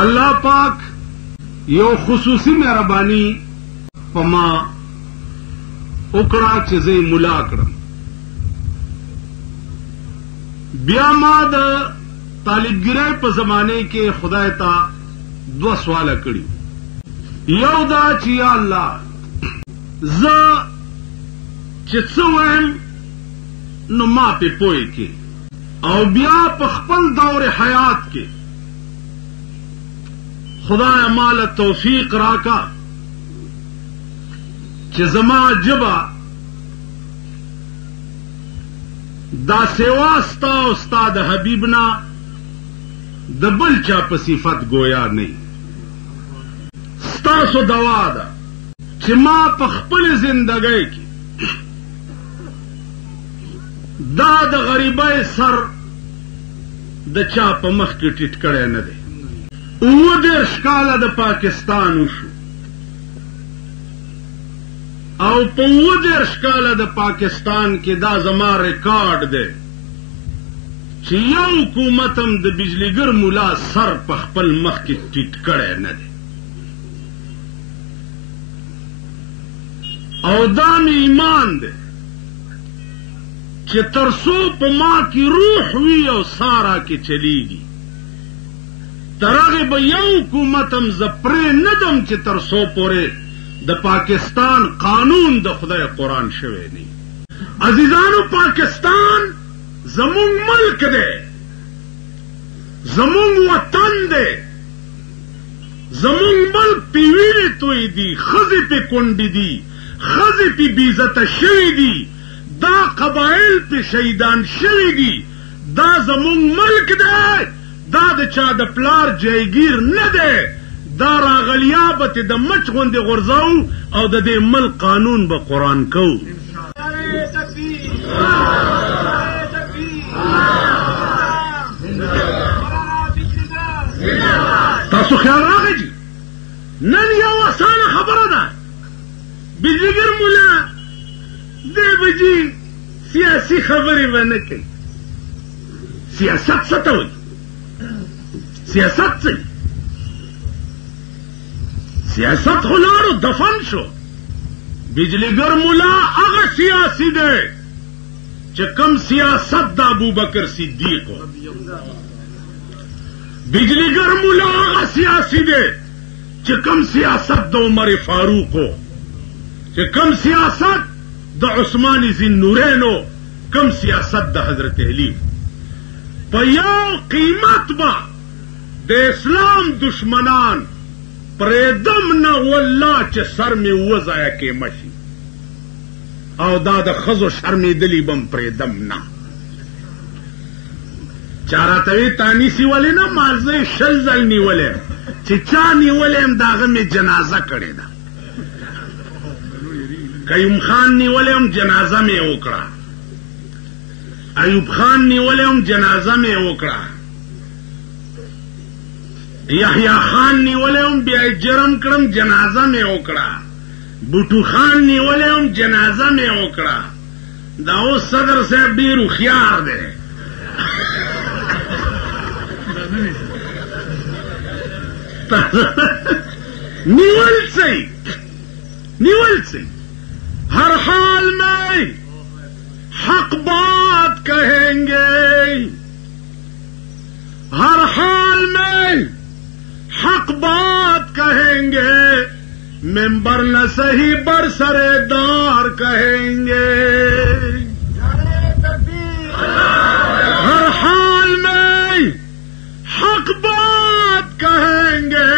الله پاک یو خصوصی مهربانی پما وکړه چې زه ملا کړم. بیا ما د طالبګرۍ په زمانه کې خدای ته 2 سواله کړي. یو دا چې یا الله زه چې څه وایم نو ما په پوهې کې او بیا په خپل دور حیات کې خدای مال توفیق راکا چې زما جبا دا سیوا ستا او ستا د حبیبنا د بل چا په صفت گویا نه ستاسو دوا ده چې ما په خپل زندګۍ کې دا د غریبۍ سر د چا په مخ کې ټیټ کړی نه دی. 19 کاله د پاکستان وشو او په 19 کاله د پاکستان کې دا زما ریکارډ دی چې یو حکومت هم د بجلیګر مولا سر په خپل مخ کې ټیټ کړی نه دی. او دا مې ایمان دی چې ترڅو په ما کې روح وي او سارا کې چلیږي تر هغې به یو حکومت هم زه پرې نه دم چې ترڅو پورې د پاکستان قانون د خدای قرآن شوی نه. عزیزانو پاکستان زمونږ ملک دی، زمونږ وطن دی، زمونږ ملک پې وینې توی دي، ښځې پې کونډې دي، ښځې پې بېعزته شوي دي، دا قبایل پې شهیدان شوي دي. دا زمونږ ملک دی، دا د چا د پلار جایګیر نه دی. دا راغلیا به تې د مچ غوندې غورځو او د دې ملک قانون به قرآن کوو. تاسو خیال راغی جي نن یو اسانه خبره ده بجلیګر مولا دی به جي سیاسي خبرې به نه کوي. سیاست څه ته وایي؟ سیاست څه؟ سیاست خو لاړو دفن شو. بجلیګر مولا هغه سیاسي دی چې کوم سیاست د ابوبکر صدیق و. بجلیګر مولا هغه سیاسي دی چې کوم سیاست د عمر فاروق و، چې کوم سیاست د عثمان ذی و، کوم سیاست د حضرت علی. په یو قیمت به د اسلام دشمنان پریدم نه والله چې سر مې وضایع کېمه شي او دا د ښځو شرمېدلي به م پریدم نه. چا راته وي تا نیسي ولې نه؟ ما زه یې 20 ځل نیولی یم چې چا نیولی یم د هغه مې جنازه کړې ده. قیوم خان نیولی یم جنازه مې وکړه، ایوب خان نیولی یم جنازه مې وکړه، یحیی خان نیولی یم بیا یې جرم کړم جنازه مې وکړه، بوټو خان نیولی یم جنازه مې وکړه. دا اوس صدر صاحب ډېر هوښیار دی. نیول صحیح نیول صحیح. ہر حال میں حق بات کہیں گے، ہر حال میں حق بات کہیں گے، ممبر نہ صحیح برسرے دار کہیں گے. ہر حال میں حق بات کہیں گے،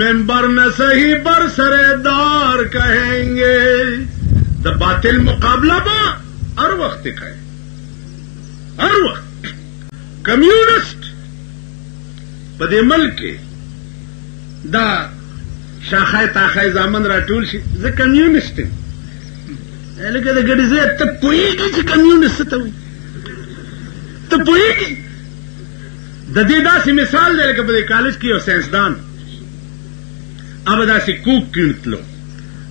ممبر نہ صحیح برسرے دار کہیں گے. دا باطل مقابلہ با ہر وقت کہے، ہر وقت. کمیونسٹ پدې ملک کې دا شاخه تاخه زامن راټول شي زه کمیونسټ یم. لکه د ګډې ځای ته پوهېږې چې کمیونسټ څه ته وایي؟ ته پوهېږې؟ د دې داسې مثال دی لکه په دې کالج کې یو ساینسدان هغه داسې کوک کیڼتلو.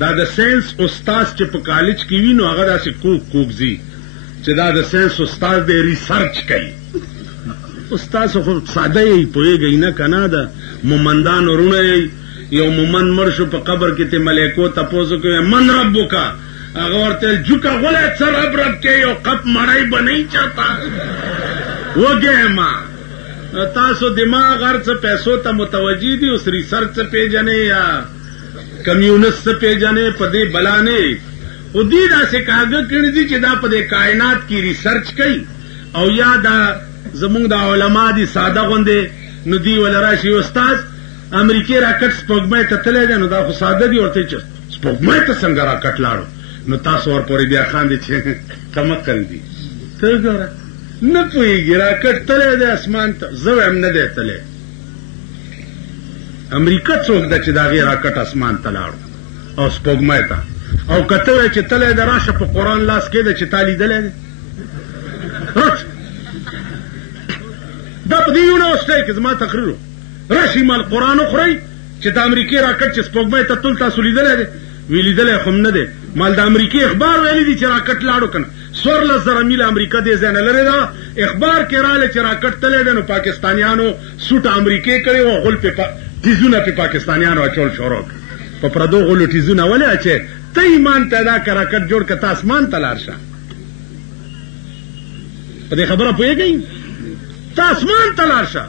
دا د ساینس استاد چې په کالج کې وي نو هغه داسې کوک ځي چې دا د ساینس استاد دی ریسرچ کوي. استاد خو ساده یې پوهېږئ نه که نه د مومندانو رونه یې یو مومند مړ شو په قبر کې ته ملیکو تپوس وکړې من ربکه هغه ورته ویل جوکه غولی څه رب کې یو قپ مړی به نه چاته وږی ما تاسو دماغ هر څه پیسو ته متوجه دي اوس ریسرچ څه پیژنې یا کمیونسٹ څه پیژنې په دې بلا نه خو دې داسې کاږه کړي دي چې دا په دې کائنات کې ریسرچ کوي او یا دا زمونږ د علما دي ساده غوندې نو دوی وله راشي استاد امریکې راکټ سپوږمۍ ته تللی دی نو دا خو ساده دي ورته چې سپوږمۍ ته څنګه راکټ لاړو نو تاسو ورپورې بیا خاندې چې کمقل دي ته ګوره نه پوهېږي راکټ تللی دی اسمان ته زه وایم نه دی تللی امریکا څوک ده چې د هغې راکټ اسمان ته لاړو او سپوږمۍ ته او که ته وایې چې تللی ده راشه په قرآن لاس کې ده چې تا لیدلی دی دا په دې یونیورسټۍ کې زما تقریر راشي مال قرآن وخورئ چې د امریکې راکټ چې سپوږمۍ ته تل تاسو لیدلی دی وی لیدلی خو هم نه دی مال د امریکې اخبار ویلی دي چې راکټ لاړو که نه 14,000 میله امریکا دې ځای نه لرې ده اخبار کې راغلی چې راکټ تللی دی نو پاکستانیانو سوټه امریکې کړې وه غول پې ټیزونه پې پاکستانیانو اچول شروع کړه په پردو غلو ټیزونه ولې اچې ته ایمان پیدا که راکټ جوړ که ته اسمان ته لاړ شه په دې خبره پوهېږئ ته اسمان ته لاړ شه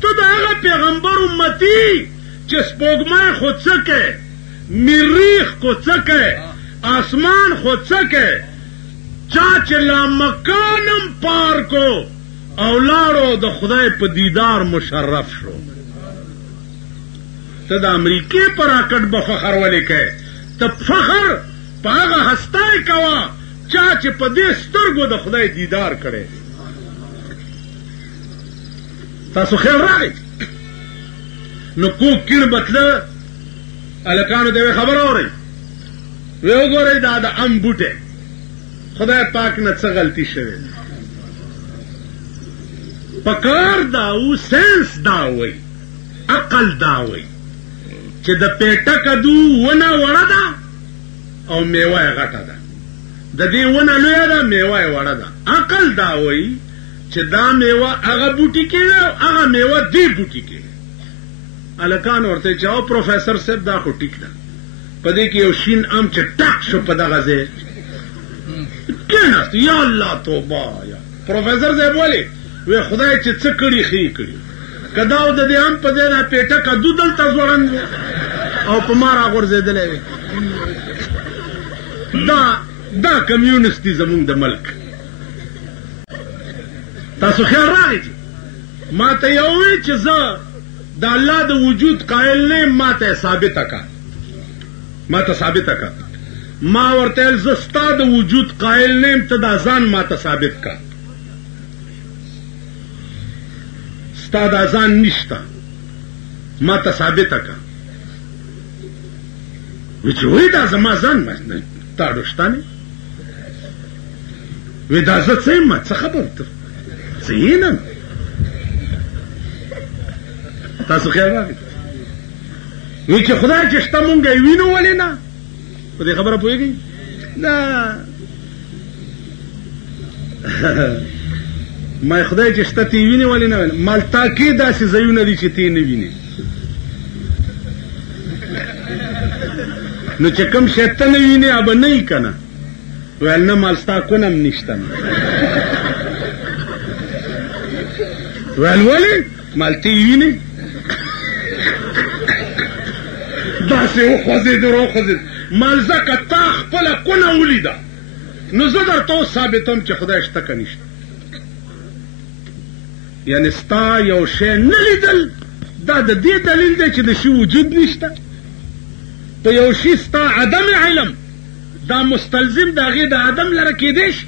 ته د هغه پیغمبر امتي چې سپوږمۍ خو څه کوي مریخ خو څه کوي اسمان خو څه کوي چا چې لامکانم پار کو او لاړو د خدای په دیدار مشرف شو ته د امریکې په راکټ به فخر ولې کوې ته فخر په هغه هستای کوه چا چې په دې سترګو د خدای دیدار کړی تاسو خیال راغی نو کوک کیڼ بتله هلکانو ته یوې خبره اورئ وی وګورئ دا د ام بوټی خدای پاک نه څه غلطي شوې پکار دا و سینس دا وی عقل دا وی چې د پیټه کدو ونه وړه ده او میوه یې غټه ده د دې ونه لویه ده میوه یې وړه ده عقل دا وی چې دا میوه هغه بوټي کې ده او هغه میوه دې بوټي کې ده هلکان ورته چې او پروفیسر صاحب دا خو ټیک ده په دې کې یو شین ام چې ټک شو په دغه ځای کېناست یا الله توبه یا پروفیسر صاحب ولې وی خدای چې څه کړي ښې کړي که دا د دې ام په ځای دا پیټه کدو دلته ځوړند او په ما راغورځېدلی وي دا کمیونست دي زمونږ د ملک تاسو خیال راغی چې ما ته یو وی چې زه د الله د وجود قائل نه ما ته ثابته که ما ورته ویل زه ستا د وجود قائل نه یم ته دا ځان ما ته ثابت که ستا دا ځان نشته ما ته ثابته که وی چې وی دا زما ځان تاړو شته نه وی دا زه څه یم څه خبر ته څه یې نه تاسو خیال راغی وی چې خدای چې شته مونږ یې وینو ولې نه په دې خبره پوهېږئ نه ما خدای چې شته ته یې وینې ولې نه ویل مال تا کې داسې ځایونه دي چې ته یې نه وینې نو چې کوم شی ته نه وینې هغه نه یي که نه ویل نه مال ستا کونه هم نشته ویل ولې مال ته یې وینې داسې وخوځېد راوخوځېد مال ځکه تا خپله کونه ولیده نو زه درته اوس ثابتوم چې خدای شته که نشته یعنې ستا یو شی نه لیدل دا د دې دلیل دی چې د شي وجود نشته په یو شي ستا عدم علم دا مستلزم د هغې د عدم لره کېدی شي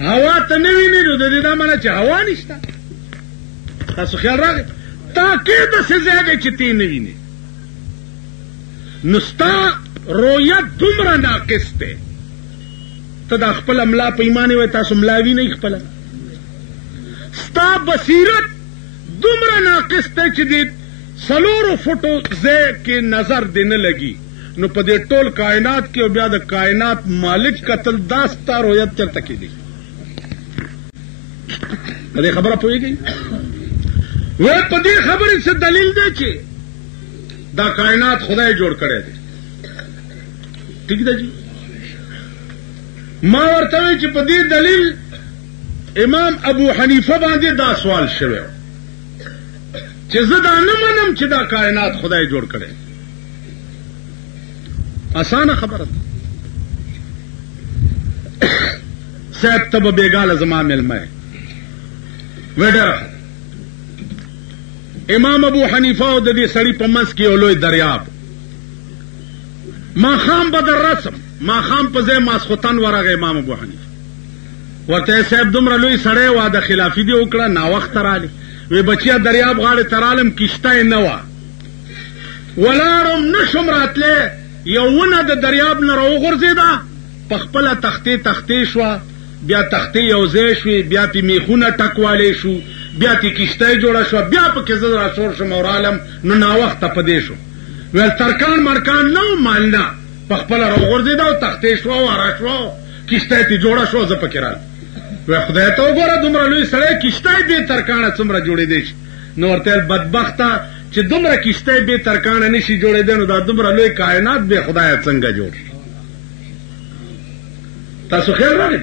هوا ته نه وینې نو د دې دا معنی چې هوا نشته تاسو خیال راغی تا کې داسې ځای دی چې ته یې نه وینې نو ستا رویت دومره ناقص دی ته دا خپله ملا په ایمان وی تاسو ملا وینئ خپله ستا بصیرت دومره ناقص دی چې د 4 فوټو ځای کې نظر دې نه لګي نو په دې ټول کائنات کې او بیا د کائنات مالک قتل دا ستا رویت چرته کېدی په دې خبره پوهېږئ وې په دې خبرې څه دلیل دی چې دا کائنات خدای جوړ کړی دی؟ ٹھیک ده جی. ما ورته وی چې په دې دلیل امام ابو حنیفه باندې دا سوال شوی چې زه دا نه منم چې دا کائنات خدای جوړ کړی. اسانه خبره ده. صاحب ته به بېګاله زما مېلمه وی ډېره امام ابو حنیفه او د دې سړي په منځ کې یو لوی دریاب. ماښام به در رسم، ماښام په ځای ماسخوتن ورغی امام ابو حنیفه. ورته صاحب دومره لوی سړی واده خلافي دې وکړه، ناوخته رالی. وی بچیا دریاب غاړې ته رالم، کشته یې نه وه، ولاړم نه شم راتلی. یو ونه د دریاب نه راوغورځېده، په خپله تختې تختې شوه، بیا تختې یو ځای شوې، بیا پې میخونه ټکوالی شو، بیا پې کشته جوړه شوه، بیا پکې زه راشور شم او رالم، نو ناوخته په دې شو. ویل ترکان مرکان نه و مال نه، په خپله راوغورځېده او تختې شوه، واره شوه، کشته یې پې جوړه شوه، زه پکې رالم. وی خدای ته وګوره دومره لوی سړی کشته یې بې ترکانه څومره جوړېدی شي. نو ورته ویل بدبخته چې دومره کشته یې بې ترکانه نه شي جوړېدی، نو دا دومره لوی کائنات بې خدایه څنګه جوړ شي؟ تاسو خیال راغی؟